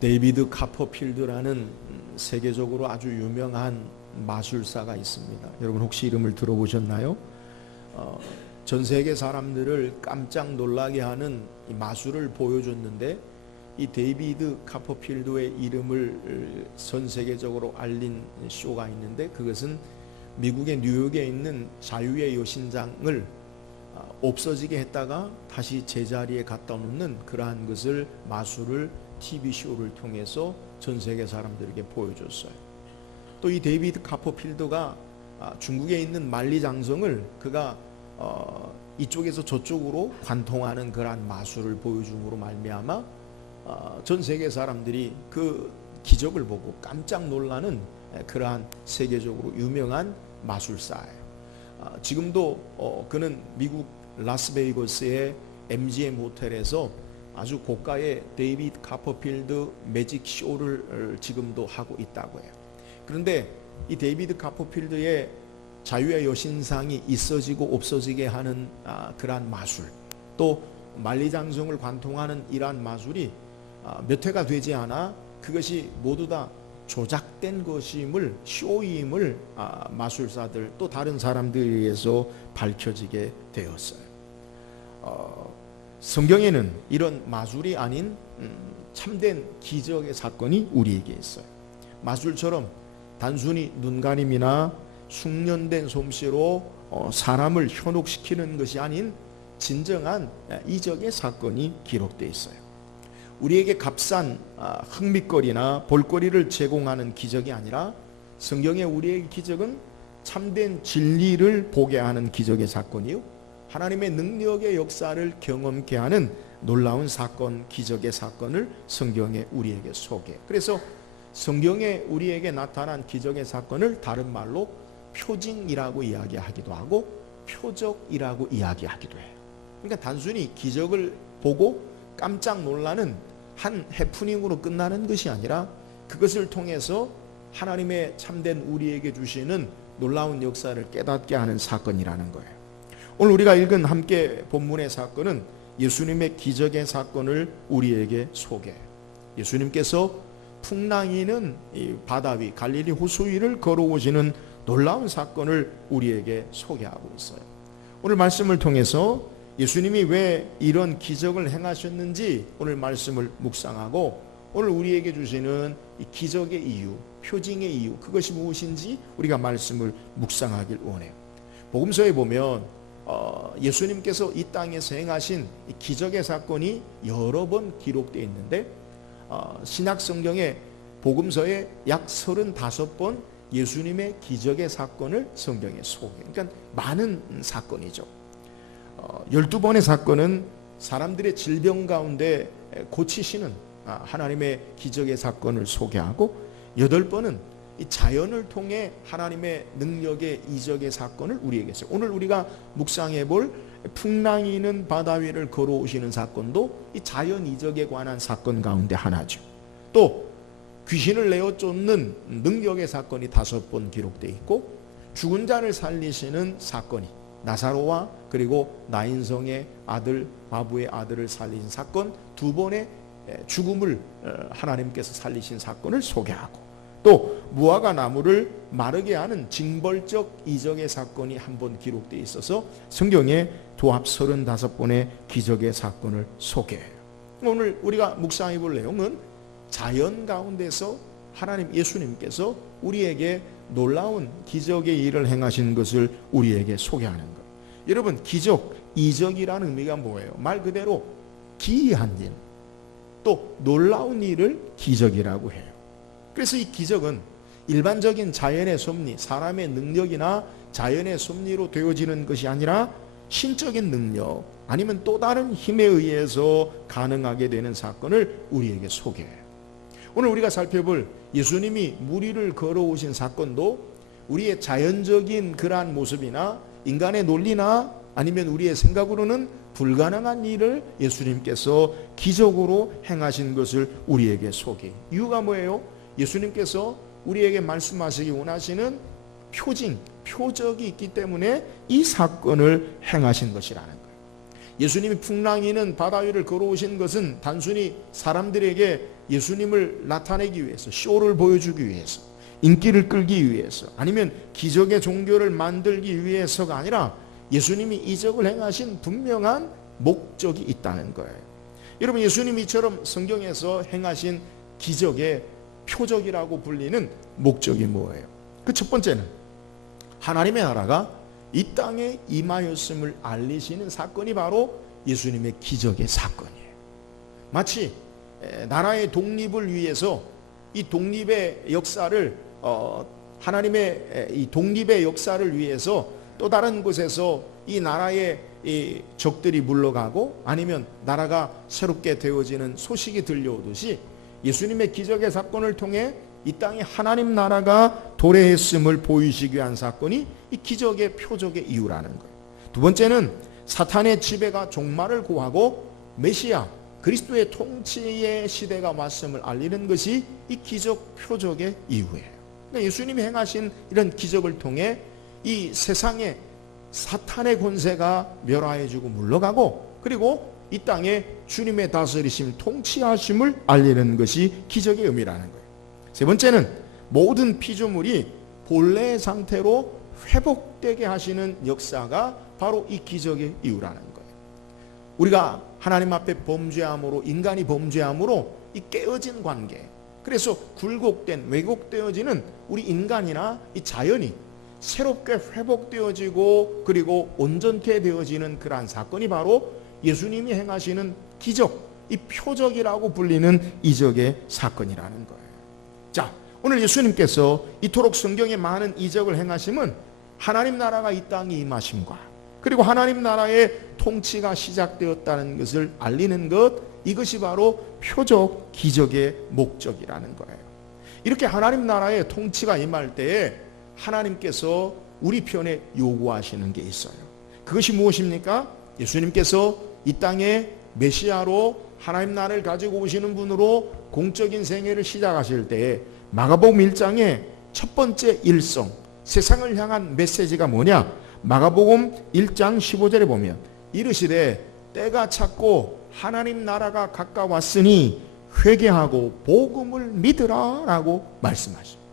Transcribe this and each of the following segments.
데이비드 카퍼필드라는 세계적으로 아주 유명한 마술사가 있습니다. 여러분 혹시 이름을 들어보셨나요? 전 세계 사람들을 깜짝 놀라게 하는 이 마술을 보여줬는데, 이 데이비드 카퍼필드의 이름을 전 세계적으로 알린 쇼가 있는데, 그것은 미국의 뉴욕에 있는 자유의 여신상을 없어지게 했다가 다시 제자리에 갖다 놓는 그러한 것을, 마술을 TV쇼를 통해서 전 세계 사람들에게 보여줬어요. 또 이 데이비드 카퍼필드가 중국에 있는 만리장성을 그가 이쪽에서 저쪽으로 관통하는 그러한 마술을 보여줌으로 말미암아 전 세계 사람들이 그 기적을 보고 깜짝 놀라는 그러한 세계적으로 유명한 마술사예요. 지금도 그는 미국 라스베이거스의 MGM 호텔에서 아주 고가의 데이비드 카퍼필드 매직 쇼를 지금도 하고 있다고 해요. 그런데 이 데이비드 카퍼필드의 자유의 여신상이 있어지고 없어지게 하는 그러한 마술, 또 만리장성을 관통하는 이러한 마술이 몇 회가 되지 않아 그것이 모두 다 조작된 것임을, 쇼임을 마술사들 또 다른 사람들에 의해서 밝혀지게 되었어요. 성경에는 이런 마술이 아닌 참된 기적의 사건이 우리에게 있어요. 마술처럼 단순히 눈가림이나 숙련된 솜씨로 사람을 현혹시키는 것이 아닌 진정한 이적의 사건이 기록되어 있어요. 우리에게 값싼 흥미거리나 볼거리를 제공하는 기적이 아니라, 성경의 우리에게 기적은 참된 진리를 보게 하는 기적의 사건이요, 하나님의 능력의 역사를 경험케 하는 놀라운 사건, 기적의 사건을 성경에 우리에게 소개해요. 그래서 성경에 우리에게 나타난 기적의 사건을 다른 말로 표징이라고 이야기하기도 하고 표적이라고 이야기하기도 해요. 그러니까 단순히 기적을 보고 깜짝 놀라는 한 해프닝으로 끝나는 것이 아니라, 그것을 통해서 하나님의 참된 우리에게 주시는 놀라운 역사를 깨닫게 하는 사건이라는 거예요. 오늘 우리가 읽은 함께 본문의 사건은 예수님의 기적의 사건을 우리에게 소개해요. 예수님께서 풍랑이는 이 바다 위, 갈릴리 호수 위를 걸어오시는 놀라운 사건을 우리에게 소개하고 있어요. 오늘 말씀을 통해서 예수님이 왜 이런 기적을 행하셨는지 오늘 말씀을 묵상하고, 오늘 우리에게 주시는 이 기적의 이유, 표징의 이유, 그것이 무엇인지 우리가 말씀을 묵상하길 원해요. 복음서에 보면 예수님께서 이 땅에서 행하신 이 기적의 사건이 여러 번 기록되어 있는데, 신약 성경의 복음서에 약 35번 예수님의 기적의 사건을 성경에 소개해요. 그러니까 많은 사건이죠. 12번의 사건은 사람들의 질병 가운데 고치시는 하나님의 기적의 사건을 소개하고, 8번은 이 자연을 통해 하나님의 능력의 이적의 사건을 우리에게 써요. 오늘 우리가 묵상해 볼 풍랑이는 바다 위를 걸어오시는 사건도 이 자연 이적에 관한 사건 가운데 하나죠. 또 귀신을 내어 쫓는 능력의 사건이 5번 기록되어 있고, 죽은 자를 살리시는 사건이 나사로와 그리고 나인성의 아들, 과부의 아들을 살리신 사건, 2번의 죽음을 하나님께서 살리신 사건을 소개하고, 또 무화과 나무를 마르게 하는 징벌적 이적의 사건이 한 번 기록되어 있어서 성경에 도합 35번의 기적의 사건을 소개해요. 오늘 우리가 묵상해 볼 내용은 자연 가운데서 하나님 예수님께서 우리에게 놀라운 기적의 일을 행하신 것을 우리에게 소개하는 것. 여러분, 기적, 이적이라는 의미가 뭐예요? 말 그대로 기이한 일, 또 놀라운 일을 기적이라고 해요. 그래서 이 기적은 일반적인 자연의 섭리, 사람의 능력이나 자연의 섭리로 되어지는 것이 아니라 신적인 능력, 아니면 또 다른 힘에 의해서 가능하게 되는 사건을 우리에게 소개해요. 오늘 우리가 살펴볼 예수님이 물 위를 걸어오신 사건도 우리의 자연적인 그러한 모습이나 인간의 논리나 아니면 우리의 생각으로는 불가능한 일을 예수님께서 기적으로 행하신 것을 우리에게 소개해요. 이유가 뭐예요? 예수님께서 우리에게 말씀하시기 원하시는 표징, 표적이 있기 때문에 이 사건을 행하신 것이라는 거예요. 예수님이 풍랑이는 바다 위를 걸어오신 것은 단순히 사람들에게 예수님을 나타내기 위해서, 쇼를 보여주기 위해서, 인기를 끌기 위해서, 아니면 기적의 종교를 만들기 위해서가 아니라 예수님이 이적을 행하신 분명한 목적이 있다는 거예요. 여러분, 예수님이 이처럼 성경에서 행하신 기적의 표적이라고 불리는 목적이 뭐예요? 그 첫 번째는 하나님의 나라가 이 땅에 임하였음을 알리시는 사건이 바로 예수님의 기적의 사건이에요. 마치 나라의 독립을 위해서 이 독립의 역사를 하나님의 이 독립의 역사를 위해서 또 다른 곳에서 이 나라의 이 적들이 물러가고 아니면 나라가 새롭게 되어지는 소식이 들려오듯이 예수님의 기적의 사건을 통해 이 땅에 하나님 나라가 도래했음을 보이시기 위한 사건이 이 기적의 표적의 이유라는 거예요. 두 번째는 사탄의 지배가 종말을 고하고 메시아 그리스도의 통치의 시대가 왔음을 알리는 것이 이 기적 표적의 이유예요. 그러니까 예수님이 행하신 이런 기적을 통해 이 세상에 사탄의 권세가 멸하여지고 물러가고, 그리고 이 땅에 주님의 다스리심 통치하심을 알리는 것이 기적의 의미라는 거예요. 세 번째는 모든 피조물이 본래의 상태로 회복되게 하시는 역사가 바로 이 기적의 이유라는 거예요. 우리가 하나님 앞에 범죄함으로, 인간이 범죄함으로 이 깨어진 관계, 그래서 굴곡된, 왜곡되어지는 우리 인간이나 이 자연이 새롭게 회복되어지고 그리고 온전케 되어지는 그러한 사건이 바로 예수님이 행하시는 기적, 이 표적이라고 불리는 이적의 사건이라는 거예요. 자, 오늘 예수님께서 이토록 성경에 많은 이적을 행하심은 하나님 나라가 이 땅에 임하심과 그리고 하나님 나라의 통치가 시작되었다는 것을 알리는 것, 이것이 바로 표적, 기적의 목적이라는 거예요. 이렇게 하나님 나라의 통치가 임할 때에 하나님께서 우리 편에 요구하시는 게 있어요. 그것이 무엇입니까? 예수님께서 이 땅에 메시아로 하나님 나라를 가지고 오시는 분으로 공적인 생애를 시작하실 때에 마가복음 1장의 첫 번째 일성, 세상을 향한 메시지가 뭐냐? 마가복음 1장 15절에 보면 이르시되 때가 찼고 하나님 나라가 가까웠으니 회개하고 복음을 믿으라 라고 말씀하십니다.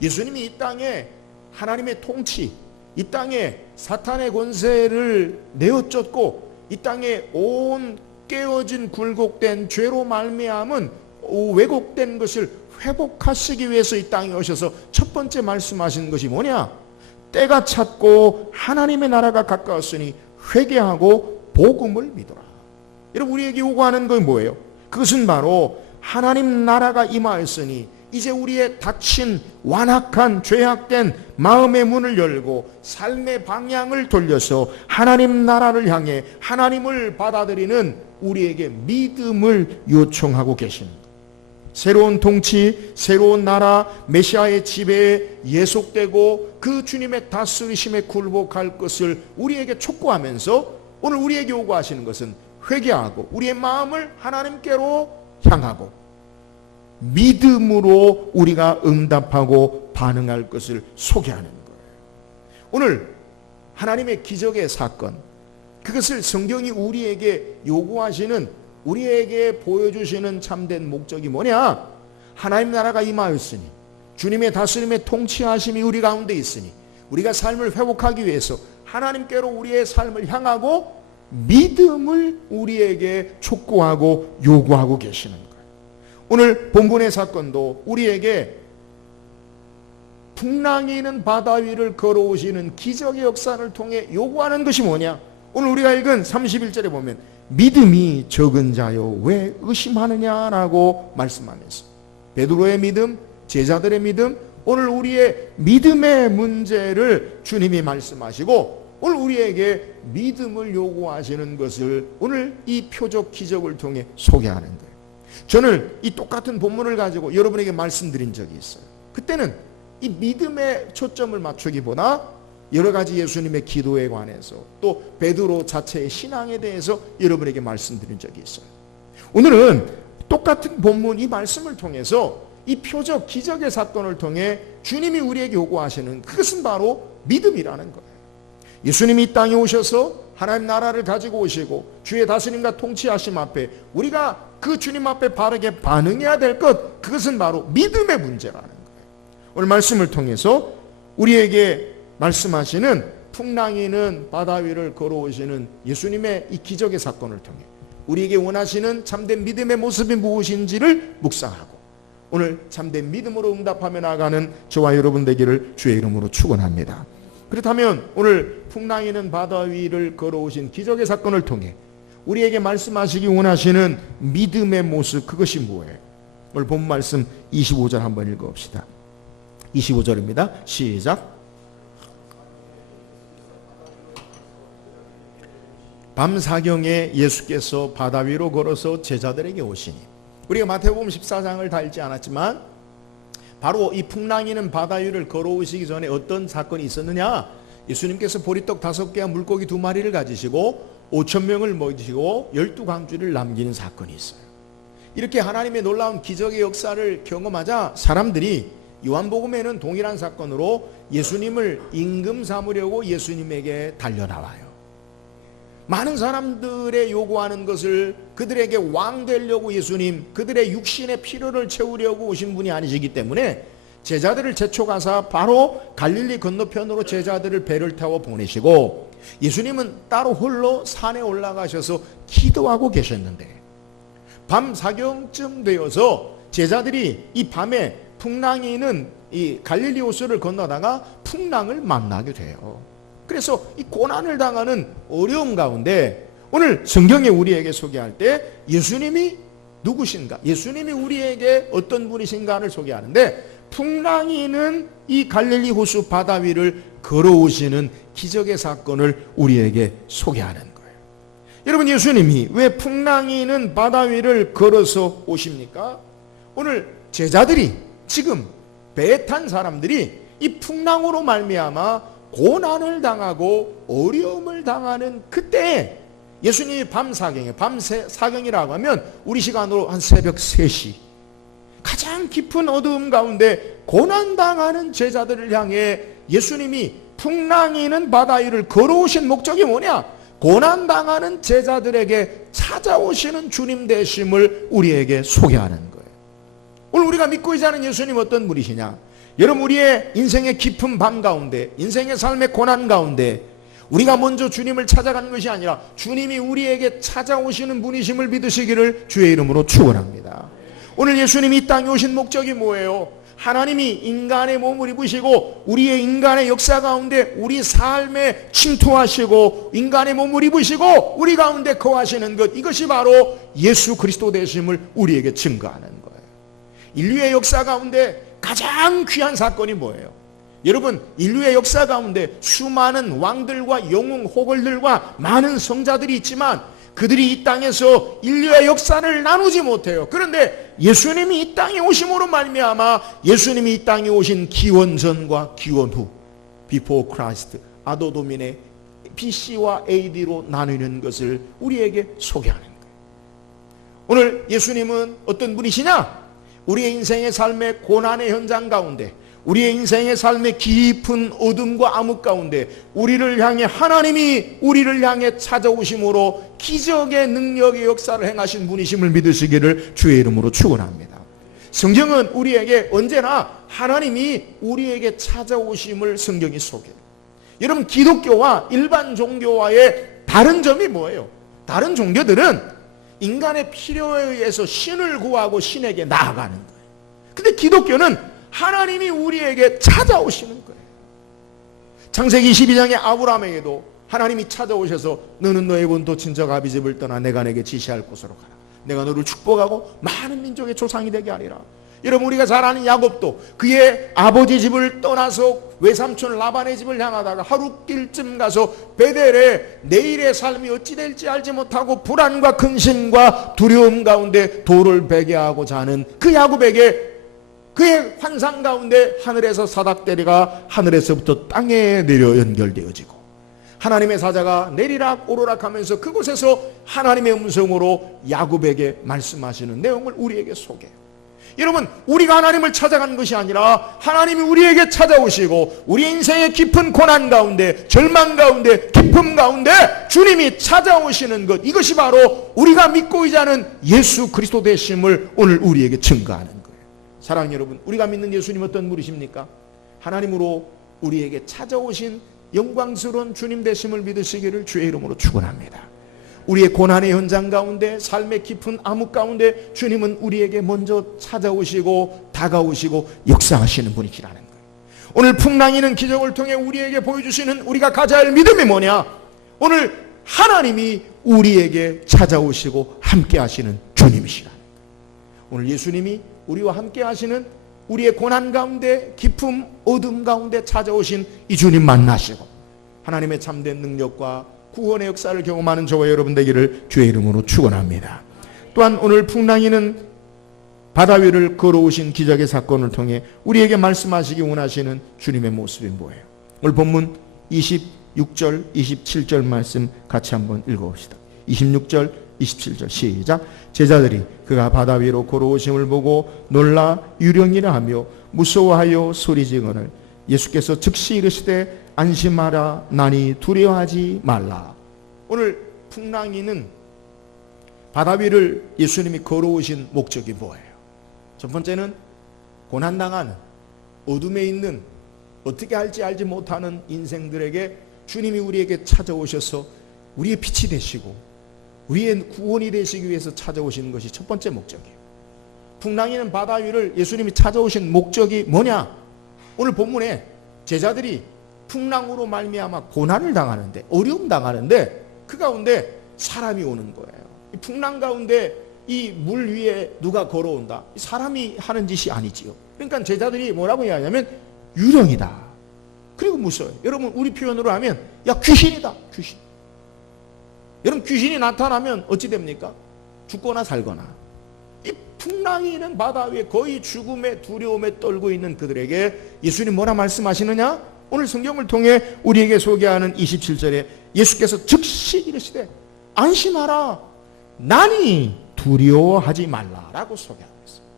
예수님이 이 땅에 하나님의 통치, 이 땅에 사탄의 권세를 내어쫓고 이 땅에 온 깨어진 굴곡된 죄로 말미암은 왜곡된 것을 회복하시기 위해서 이 땅에 오셔서 첫 번째 말씀하신 것이 뭐냐? 때가 찼고 하나님의 나라가 가까웠으니 회개하고 복음을 믿어라. 여러분, 우리에게 요구하는 건 뭐예요? 그것은 바로 하나님 나라가 임하였으니 이제 우리의 닫힌 완악한 죄악된 마음의 문을 열고 삶의 방향을 돌려서 하나님 나라를 향해 하나님을 받아들이는 우리에게 믿음을 요청하고 계십니다. 새로운 통치, 새로운 나라, 메시아의 지배에 예속되고 그 주님의 다스리심에 굴복할 것을 우리에게 촉구하면서 오늘 우리에게 요구하시는 것은 회개하고 우리의 마음을 하나님께로 향하고 믿음으로 우리가 응답하고 반응할 것을 소개하는 거예요. 오늘 하나님의 기적의 사건, 그것을 성경이 우리에게 요구하시는, 우리에게 보여주시는 참된 목적이 뭐냐? 하나님 나라가 임하였으니 주님의 다스림의 통치하심이 우리 가운데 있으니 우리가 삶을 회복하기 위해서 하나님께로 우리의 삶을 향하고 믿음을 우리에게 촉구하고 요구하고 계시는 거예요. 오늘 본문의 사건도 우리에게 풍랑이 있는 바다 위를 걸어오시는 기적의 역사를 통해 요구하는 것이 뭐냐? 오늘 우리가 읽은 31절에 보면 믿음이 적은 자여 왜 의심하느냐라고 말씀하면서 베드로의 믿음, 제자들의 믿음, 오늘 우리의 믿음의 문제를 주님이 말씀하시고 오늘 우리에게 믿음을 요구하시는 것을 오늘 이 표적 기적을 통해 소개하는 거예요. 저는 이 똑같은 본문을 가지고 여러분에게 말씀드린 적이 있어요. 그때는 이 믿음에 초점을 맞추기보다 여러 가지 예수님의 기도에 관해서 또 베드로 자체의 신앙에 대해서 여러분에게 말씀드린 적이 있어요. 오늘은 똑같은 본문 이 말씀을 통해서 이 표적 기적의 사건을 통해 주님이 우리에게 요구하시는 그것은 바로 믿음이라는 거예요. 예수님이 이 땅에 오셔서 하나님 나라를 가지고 오시고 주의 다스림과 통치하심 앞에 우리가 그 주님 앞에 바르게 반응해야 될 것, 그것은 바로 믿음의 문제라는 거예요. 오늘 말씀을 통해서 우리에게 말씀하시는 풍랑이는 바다 위를 걸어오시는 예수님의 이 기적의 사건을 통해 우리에게 원하시는 참된 믿음의 모습이 무엇인지를 묵상하고 오늘 참된 믿음으로 응답하며 나가는 저와 여러분 되기를 주의 이름으로 축원합니다. 그렇다면 오늘 풍랑이는 바다 위를 걸어오신 기적의 사건을 통해 우리에게 말씀하시기 원하시는 믿음의 모습, 그것이 뭐예요? 오늘 본 말씀 25절 한번 읽어봅시다. 25절입니다. 시작. 밤사경에 예수께서 바다 위로 걸어서 제자들에게 오시니, 우리가 마태복음 14장을 다 읽지 않았지만 바로 이 풍랑이는 바다 위를 걸어오시기 전에 어떤 사건이 있었느냐? 예수님께서 보리떡 5개와 물고기 2마리를 가지시고 5,000명을 먹이시고 12광주를 남기는 사건이 있어요. 이렇게 하나님의 놀라운 기적의 역사를 경험하자 사람들이 요한복음에는 동일한 사건으로 예수님을 임금 삼으려고 예수님에게 달려나와요. 많은 사람들의 요구하는 것을 그들에게 왕 되려고 예수님, 그들의 육신의 필요를 채우려고 오신 분이 아니시기 때문에 제자들을 재촉하사 바로 갈릴리 건너편으로 제자들을 배를 타고 보내시고 예수님은 따로 홀로 산에 올라가셔서 기도하고 계셨는데 밤 사경쯤 되어서 제자들이 이 밤에 풍랑이 있는 이 갈릴리 호수를 건너다가 풍랑을 만나게 돼요. 그래서 이 고난을 당하는 어려움 가운데 오늘 성경에 우리에게 소개할 때 예수님이 누구신가, 예수님이 우리에게 어떤 분이신가를 소개하는데 풍랑이는 이 갈릴리 호수 바다 위를 걸어오시는 기적의 사건을 우리에게 소개하는 거예요. 여러분, 예수님이 왜 풍랑이는 바다 위를 걸어서 오십니까? 오늘 제자들이 지금 배에 탄 사람들이 이 풍랑으로 말미암아 고난을 당하고 어려움을 당하는 그때 예수님이 밤 사경이라고 하면 우리 시간으로 한 새벽 3시 가장 깊은 어두움 가운데 고난당하는 제자들을 향해 예수님이 풍랑이는 바다 위를 걸어오신 목적이 뭐냐? 고난당하는 제자들에게 찾아오시는 주님 되심을 우리에게 소개하는 거예요. 오늘 우리가 믿고 있지 않은 예수님 어떤 분이시냐? 여러분, 우리의 인생의 깊은 밤 가운데, 인생의 삶의 고난 가운데 우리가 먼저 주님을 찾아가는 것이 아니라 주님이 우리에게 찾아오시는 분이심을 믿으시기를 주의 이름으로 축원합니다. 오늘 예수님이 이 땅에 오신 목적이 뭐예요? 하나님이 인간의 몸을 입으시고 우리의 인간의 역사 가운데 우리 삶에 침투하시고 인간의 몸을 입으시고 우리 가운데 거하시는 것, 이것이 바로 예수 그리스도 되심을 우리에게 증거하는 거예요. 인류의 역사 가운데 가장 귀한 사건이 뭐예요? 여러분, 인류의 역사 가운데 수많은 왕들과 영웅 호걸들과 많은 성자들이 있지만 그들이 이 땅에서 인류의 역사를 나누지 못해요. 그런데 예수님이 이 땅에 오심으로 말미암아 예수님이 이 땅에 오신 기원 전과 기원 후, Before Christ, 아도 도미네, BC와 AD로 나누는 것을 우리에게 소개하는 거예요. 오늘 예수님은 어떤 분이시냐? 우리의 인생의 삶의 고난의 현장 가운데, 우리의 인생의 삶의 깊은 어둠과 암흑 가운데 우리를 향해 하나님이 우리를 향해 찾아오심으로 기적의 능력의 역사를 행하신 분이심을 믿으시기를 주의 이름으로 축원합니다. 성경은 우리에게 언제나 하나님이 우리에게 찾아오심을 성경이 소개해요. 여러분, 기독교와 일반 종교와의 다른 점이 뭐예요? 다른 종교들은 인간의 필요에 의해서 신을 구하고 신에게 나아가는 거예요. 근데 기독교는 하나님이 우리에게 찾아오시는 거예요. 창세기 22장의 아브라함에게도 하나님이 찾아오셔서 너는 너의 본토 친척 아비 집을 떠나 내가 내게 지시할 곳으로 가라. 내가 너를 축복하고 많은 민족의 조상이 되게 하리라. 여러분, 우리가 잘 아는 야곱도 그의 아버지 집을 떠나서 외삼촌 라반의 집을 향하다가 하루길쯤 가서 베델에 내일의 삶이 어찌 될지 알지 못하고 불안과 근심과 두려움 가운데 돌을 베게 하고자 하는 그 야곱에게 그의 환상 가운데 하늘에서 사닥다리가 하늘에서부터 땅에 내려 연결되어지고 하나님의 사자가 내리락 오르락 하면서 그곳에서 하나님의 음성으로 야곱에게 말씀하시는 내용을 우리에게 소개해요. 여러분, 우리가 하나님을 찾아가는 것이 아니라 하나님이 우리에게 찾아오시고 우리 인생의 깊은 고난 가운데, 절망 가운데, 기쁨 가운데 주님이 찾아오시는 것, 이것이 바로 우리가 믿고 의지하는 예수 그리스도 되심을 오늘 우리에게 증거하는 거예요. 사랑하는 여러분, 우리가 믿는 예수님 어떤 분이십니까? 하나님으로 우리에게 찾아오신 영광스러운 주님 되심을 믿으시기를 주의 이름으로 축원합니다. 우리의 고난의 현장 가운데, 삶의 깊은 암흑 가운데 주님은 우리에게 먼저 찾아오시고 다가오시고 역사하시는 분이시라는 거예요. 오늘 풍랑이는 기적을 통해 우리에게 보여주시는 우리가 가져야 할 믿음이 뭐냐? 오늘 하나님이 우리에게 찾아오시고 함께 하시는 주님이시라는 거예요. 오늘 예수님이 우리와 함께 하시는, 우리의 고난 가운데, 기쁨, 어둠 가운데 찾아오신 이 주님 만나시고 하나님의 참된 능력과 구원의 역사를 경험하는 저와 여러분 되기를 주의 이름으로 축원합니다. 또한 오늘 풍랑이는 바다 위를 걸어오신 기적의 사건을 통해 우리에게 말씀하시기 원하시는 주님의 모습이 뭐예요? 오늘 본문 26절, 27절 말씀 같이 한번 읽어봅시다. 26절, 27절 시작. 제자들이 그가 바다 위로 걸어오심을 보고 놀라 유령이라 하며 무서워하여 소리지거늘 예수께서 즉시 이르시되 안심하라, 나니 두려워하지 말라. 오늘 풍랑이는 바다 위를 예수님이 걸어오신 목적이 뭐예요? 첫 번째는 고난당하는, 어둠에 있는, 어떻게 할지 알지 못하는 인생들에게 주님이 우리에게 찾아오셔서 우리의 빛이 되시고 우리의 구원이 되시기 위해서 찾아오시는 것이 첫 번째 목적이에요. 풍랑이는 바다 위를 예수님이 찾아오신 목적이 뭐냐? 오늘 본문에 제자들이 풍랑으로 말미암아 고난을 당하는데, 어려움 당하는데 그 가운데 사람이 오는 거예요. 이 풍랑 가운데 이 물 위에 누가 걸어온다. 사람이 하는 짓이 아니지요. 그러니까 제자들이 뭐라고 이야기하냐면 유령이다. 그리고 무서워요. 여러분, 우리 표현으로 하면 야, 귀신이다. 귀신. 여러분, 귀신이 나타나면 어찌 됩니까? 죽거나 살거나. 이 풍랑이는 바다 위에 거의 죽음의 두려움에 떨고 있는 그들에게 예수님 뭐라 말씀하시느냐? 오늘 성경을 통해 우리에게 소개하는 27절에 예수께서 즉시 이르시되 안심하라, 나니 두려워하지 말라라고 소개하고 있습니다.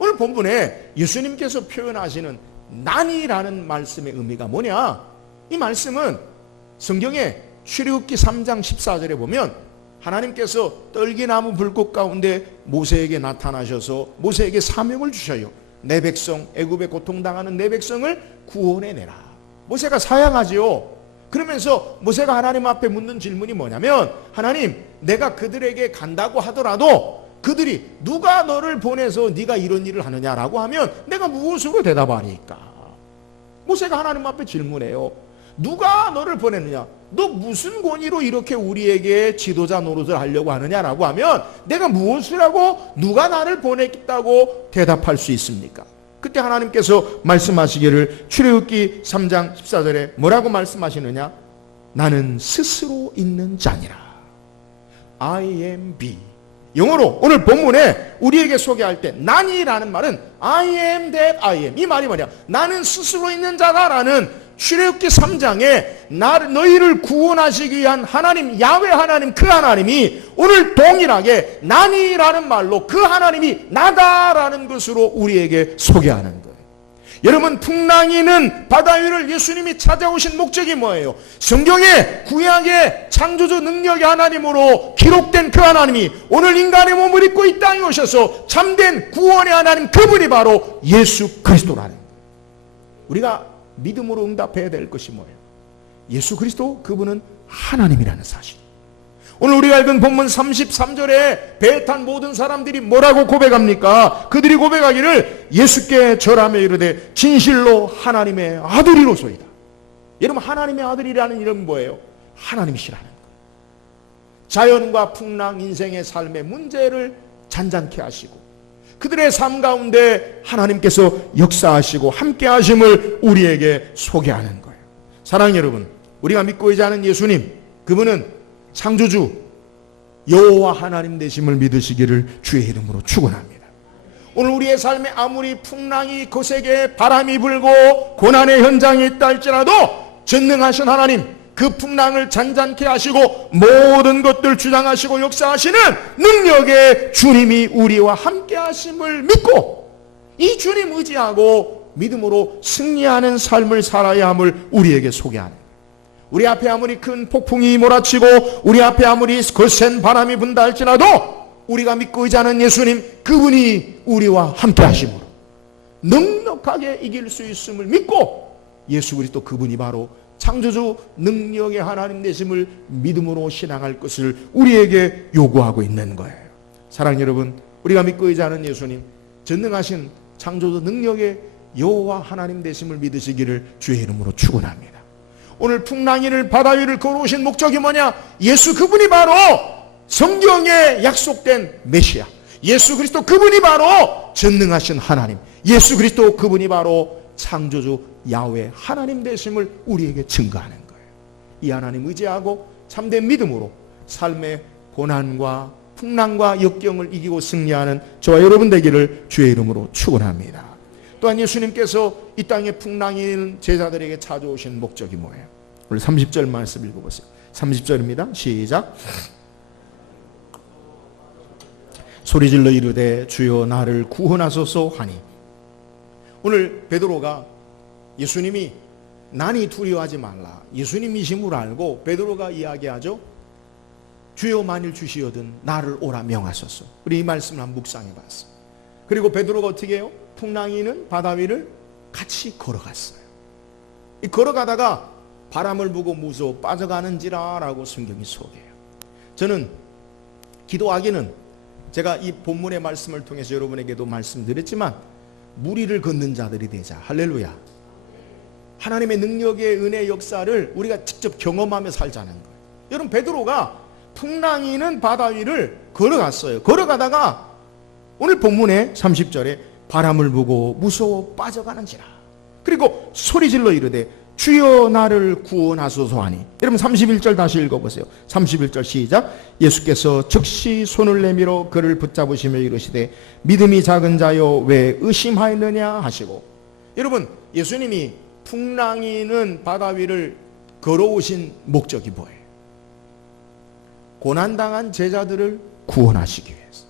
오늘 본문에 예수님께서 표현하시는 나니라는 말씀의 의미가 뭐냐? 이 말씀은 성경의 출애굽기 3장 14절에 보면 하나님께서 떨기나무 불꽃 가운데 모세에게 나타나셔서 모세에게 사명을 주셔요. 내 백성, 애굽에 고통당하는 내 백성을 구원해내라. 모세가 사양하지요. 그러면서 모세가 하나님 앞에 묻는 질문이 뭐냐면, 하나님, 내가 그들에게 간다고 하더라도 그들이 누가 너를 보내서 네가 이런 일을 하느냐라고 하면 내가 무엇으로 대답하리까? 모세가 하나님 앞에 질문해요. 누가 너를 보냈느냐? 너 무슨 권위로 이렇게 우리에게 지도자 노릇을 하려고 하느냐라고 하면 내가 무엇을 하고 누가 나를 보냈다고 대답할 수 있습니까? 그때 하나님께서 말씀하시기를 출애굽기 3장 14절에 뭐라고 말씀하시느냐? 나는 스스로 있는 자니라. I am be. 영어로 오늘 본문에 우리에게 소개할 때 나니라는 말은 I am that I am. 이 말이 뭐냐? 나는 스스로 있는 자다라는 출애굽기 3장에 너희를 구원하시기 위한 하나님, 야훼 하나님, 그 하나님이 오늘 동일하게 나니라는 말로 그 하나님이 나다라는 것으로 우리에게 소개하는 거예요. 여러분, 풍랑이는 바다 위를 예수님이 찾아오신 목적이 뭐예요? 성경에 구약의 창조주 능력의 하나님으로 기록된 그 하나님이 오늘 인간의 몸을 입고 이 땅에 오셔서 참된 구원의 하나님, 그분이 바로 예수 그리스도라는 거예요. 우리가 믿음으로 응답해야 될 것이 뭐예요? 예수 그리스도, 그분은 하나님이라는 사실. 오늘 우리가 읽은 본문 33절에 배에 탄 모든 사람들이 뭐라고 고백합니까? 그들이 고백하기를 예수께 절하며 이르되 진실로 하나님의 아들이로소이다. 여러분, 하나님의 아들이라는 이름은 뭐예요? 하나님이시라는 거예요. 자연과 풍랑, 인생의 삶의 문제를 잔잔케 하시고 그들의 삶 가운데 하나님께서 역사하시고 함께 하심을 우리에게 소개하는 거예요. 사랑하는 여러분, 우리가 믿고 의지하는 예수님, 그분은 창조주 여호와 하나님 되심을 믿으시기를 주의 이름으로 축원합니다. 오늘 우리의 삶에 아무리 풍랑이 거세게 바람이 불고 고난의 현장에 있다 할지라도 전능하신 하나님, 그 풍랑을 잔잔케 하시고 모든 것들 주장하시고 역사하시는 능력의 주님이 우리와 함께 하심을 믿고 이 주님 의지하고 믿음으로 승리하는 삶을 살아야 함을 우리에게 소개하는 거예요. 우리 앞에 아무리 큰 폭풍이 몰아치고 우리 앞에 아무리 거센 바람이 분다 할지라도 우리가 믿고 의지하는 예수님, 그분이 우리와 함께 하심으로 넉넉하게 이길 수 있음을 믿고 예수 그리스도 그분이 바로 창조주 능력의 하나님 되심을 믿음으로 신앙할 것을 우리에게 요구하고 있는 거예요. 사랑하는 여러분, 우리가 믿고 의지하는 예수님, 전능하신 창조주 능력의 여호와 하나님 되심을 믿으시기를 주의 이름으로 축원합니다. 오늘 풍랑 위를 바다 위를 걸어오신 목적이 뭐냐? 예수 그분이 바로 성경에 약속된 메시아, 예수 그리스도 그분이 바로 전능하신 하나님, 예수 그리스도 그분이 바로 창조주 야훼 하나님 되심을 우리에게 증거하는 거예요. 이 하나님 의지하고 참된 믿음으로 삶의 고난과 풍랑과 역경을 이기고 승리하는 저와 여러분 되기를 주의 이름으로 축원합니다. 또한 예수님께서 이 땅에 풍랑이 있는 제자들에게 찾아오신 목적이 뭐예요? 오늘 30절 말씀 읽어보세요. 30절입니다. 시작. 소리질러 이르되 주여 나를 구원하소서 하니. 오늘 베드로가 예수님이 난이 두려워하지 말라, 예수님이심을 알고 베드로가 이야기하죠. 주여 만일 주시거든 나를 오라 명하소서. 우리 이 말씀을 한번 묵상해 봤어요. 그리고 베드로가 어떻게 해요? 풍랑이 있는 바다 위를 같이 걸어갔어요. 이 걸어가다가 바람을 보고 무서워 빠져가는지라 라고 성경이 소개해요. 저는 기도하기는 제가 이 본문의 말씀을 통해서 여러분에게도 말씀드렸지만 무리를 걷는 자들이 되자. 할렐루야. 하나님의 능력의 은혜 역사를 우리가 직접 경험하며 살자는 거예요. 여러분, 베드로가 풍랑이 있는 바다 위를 걸어갔어요. 걸어가다가 오늘 본문의 30절에 바람을 보고 무서워 빠져가는지라. 그리고 소리질러 이르되 주여 나를 구원하소서 하니. 여러분 31절 다시 읽어보세요. 31절 시작. 예수께서 즉시 손을 내밀어 그를 붙잡으시며 이르시되 믿음이 작은 자여 왜 의심하였느냐 하시고. 여러분, 예수님이 풍랑이 있는 바다 위를 걸어오신 목적이 뭐예요? 고난당한 제자들을 구원하시기 위해서.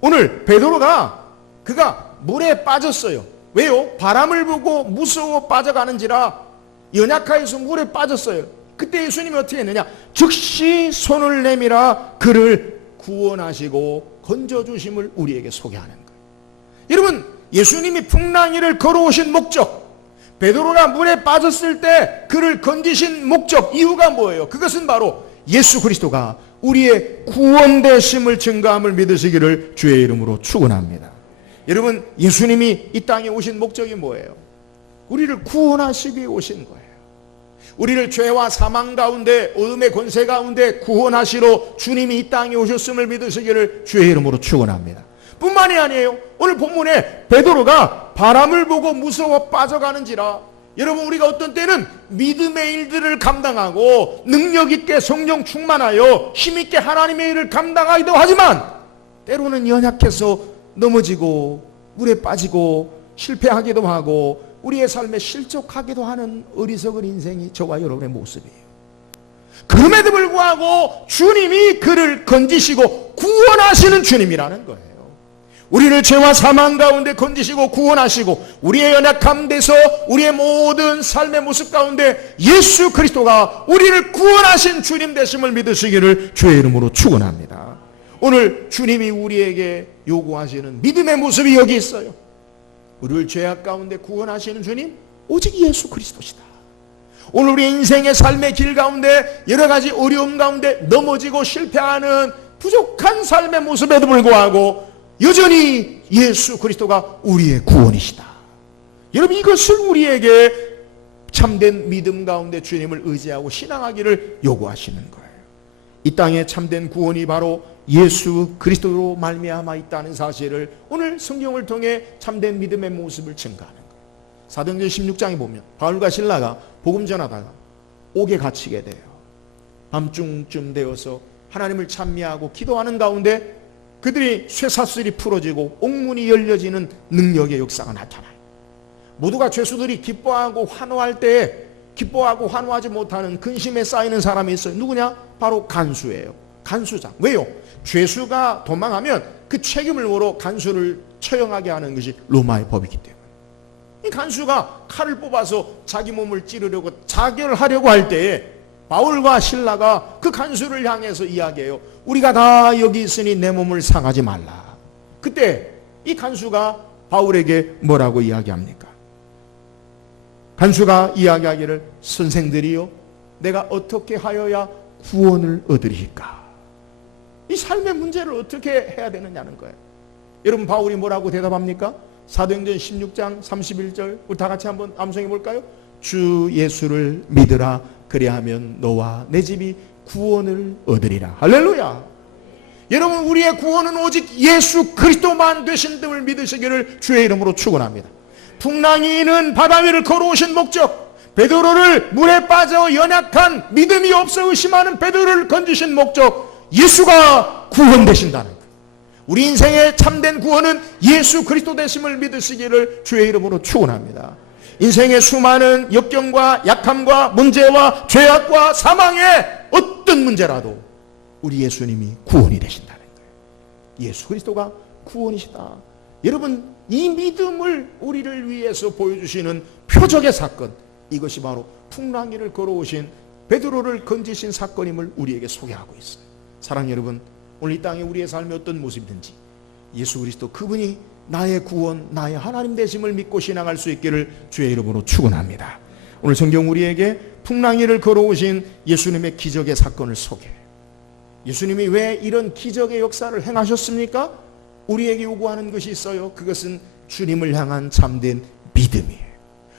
오늘 베드로가 그가 물에 빠졌어요. 왜요? 바람을 보고 무서워 빠져가는지라 연약하여서 물에 빠졌어요. 그때 예수님이 어떻게 했느냐? 즉시 손을 내밀어 그를 구원하시고 건져주심을 우리에게 소개하는 거예요. 여러분, 예수님이 풍랑이를 걸어오신 목적, 베드로가 물에 빠졌을 때 그를 건지신 목적, 이유가 뭐예요? 그것은 바로 예수 그리스도가 우리의 구원되심을 증거함을 믿으시기를 주의 이름으로 축원합니다. 여러분, 예수님이 이 땅에 오신 목적이 뭐예요? 우리를 구원하시기 위해 오신 거예요. 우리를 죄와 사망 가운데, 어둠의 권세 가운데 구원하시러 주님이 이 땅에 오셨음을 믿으시기를 주의 이름으로 축원합니다. 뿐만이 아니에요. 오늘 본문에 베드로가 바람을 보고 무서워 빠져가는지라. 여러분, 우리가 어떤 때는 믿음의 일들을 감당하고 능력 있게 성령 충만하여 힘 있게 하나님의 일을 감당하기도 하지만 때로는 연약해서 넘어지고 물에 빠지고 실패하기도 하고 우리의 삶에 실족하기도 하는 어리석은 인생이 저와 여러분의 모습이에요. 그럼에도 불구하고 주님이 그를 건지시고 구원하시는 주님이라는 거예요. 우리를 죄와 사망 가운데 건지시고 구원하시고 우리의 연약함 돼서 우리의 모든 삶의 모습 가운데 예수 그리스도가 우리를 구원하신 주님 되심을 믿으시기를 주의 이름으로 축원합니다. 오늘 주님이 우리에게 요구하시는 믿음의 모습이 여기 있어요. 우리를 죄악 가운데 구원하시는 주님, 오직 예수 그리스도시다. 오늘 우리 인생의 삶의 길 가운데 여러 가지 어려움 가운데 넘어지고 실패하는 부족한 삶의 모습에도 불구하고 여전히 예수 그리스도가 우리의 구원이시다. 여러분, 이것을 우리에게 참된 믿음 가운데 주님을 의지하고 신앙하기를 요구하시는 거예요. 이 땅에 참된 구원이 바로 예수 그리스도로 말미암아 있다는 사실을 오늘 성경을 통해 참된 믿음의 모습을 증거하는 거예요. 사도행전 16장에 보면 바울과 실라가 복음 전하다가 옥에 갇히게 돼요. 밤중쯤 되어서 하나님을 찬미하고 기도하는 가운데 그들이 쇠사슬이 풀어지고 옥문이 열려지는 능력의 역사가 나타나요. 모두가 죄수들이 기뻐하고 환호할 때에 기뻐하고 환호하지 못하는 근심에 쌓이는 사람이 있어요. 누구냐? 바로 간수예요. 간수장. 왜요? 죄수가 도망하면 그 책임을 물어 간수를 처형하게 하는 것이 로마의 법이기 때문에. 이 간수가 칼을 뽑아서 자기 몸을 찌르려고 자결하려고 할 때에 바울과 실라가 그 간수를 향해서 이야기해요. 우리가 다 여기 있으니 내 몸을 상하지 말라. 그때 이 간수가 바울에게 뭐라고 이야기합니까? 간수가 이야기하기를 선생들이요 내가 어떻게 하여야 구원을 얻으리까? 이 삶의 문제를 어떻게 해야 되느냐는 거예요. 여러분 바울이 뭐라고 대답합니까? 사도행전 16장 31절 우리 다 같이 한번 암송해 볼까요? 주 예수를 믿으라 그리하면 너와 내 집이 구원을 얻으리라. 할렐루야. 여러분 우리의 구원은 오직 예수 그리스도만 되신 을 믿으시기를 주의 이름으로 축원합니다. 풍랑이는 바다 위를 걸어오신 목적, 베드로를 물에 빠져 연약한 믿음이 없어 의심하는 베드로를 건지신 목적, 예수가 구원되신다는 거예요. 우리 인생의 참된 구원은 예수 그리스도 되심을 믿으시기를 주의 이름으로 축원합니다. 인생의 수많은 역경과 약함과 문제와 죄악과 사망의 어떤 문제라도 우리 예수님이 구원이 되신다는 거예요. 예수 그리스도가 구원이시다. 여러분 이 믿음을 우리를 위해서 보여주시는 표적의 사건, 이것이 바로 풍랑이를 걸어오신 베드로를 건지신 사건임을 우리에게 소개하고 있어요. 사랑하는 여러분, 오늘 이 땅에 우리의 삶이 어떤 모습이든지 예수 그리스도 그분이 나의 구원, 나의 하나님 되심을 믿고 신앙할 수 있기를 주의 이름으로 축원합니다. 오늘 성경 우리에게 풍랑이를 걸어오신 예수님의 기적의 사건을 소개해요. 예수님이 왜 이런 기적의 역사를 행하셨습니까? 우리에게 요구하는 것이 있어요. 그것은 주님을 향한 참된 믿음이에요.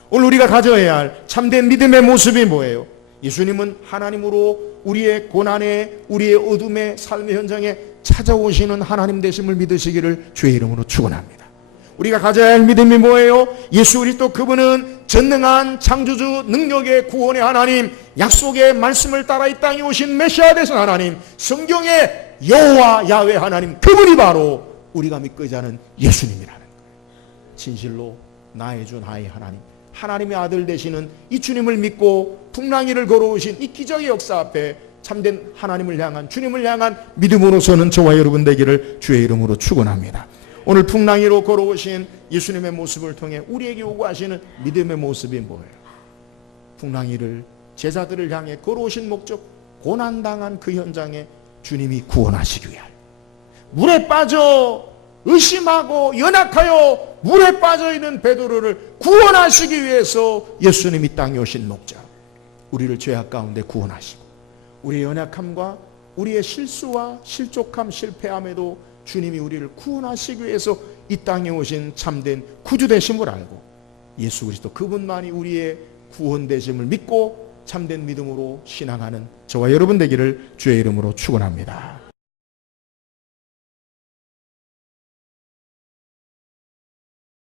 오늘 우리가 가져야 할 참된 믿음의 모습이 뭐예요? 예수님은 하나님으로 우리의 고난에, 우리의 어둠의 삶의 현장에 찾아오시는 하나님 되심을 믿으시기를 주의 이름으로 축원합니다. 우리가 가져야 할 믿음이 뭐예요? 예수 그리스도 그분은 전능한 창조주, 능력의 구원의 하나님, 약속의 말씀을 따라 이 땅에 오신 메시아 되신 하나님, 성경의 여호와 야훼 하나님, 그분이 바로 우리가 믿고자 하는 예수님이라는 거예요. 진실로 나의 주 나의 하나님, 하나님의 아들 되시는 이 주님을 믿고 풍랑이를 걸어오신 이 기적의 역사 앞에 참된 하나님을 향한, 주님을 향한 믿음으로서는 저와 여러분 되기를 주의 이름으로 축원합니다. 오늘 풍랑이로 걸어오신 예수님의 모습을 통해 우리에게 요구하시는 믿음의 모습이 뭐예요? 풍랑이를, 제자들을 향해 걸어오신 목적, 고난당한 그 현장에 주님이 구원하시기 위하여, 물에 빠져 의심하고 연약하여 물에 빠져있는 베드로를 구원하시기 위해서 예수님이 땅에 오신 목적, 우리를 죄악 가운데 구원하시고 우리의 연약함과 우리의 실수와 실족함, 실패함에도 주님이 우리를 구원하시기 위해서 이 땅에 오신 참된 구주 되심을 알고 예수 그리스도 그분만이 우리의 구원 되심을 믿고 참된 믿음으로 신앙하는 저와 여러분 되기를 주의 이름으로 축원합니다.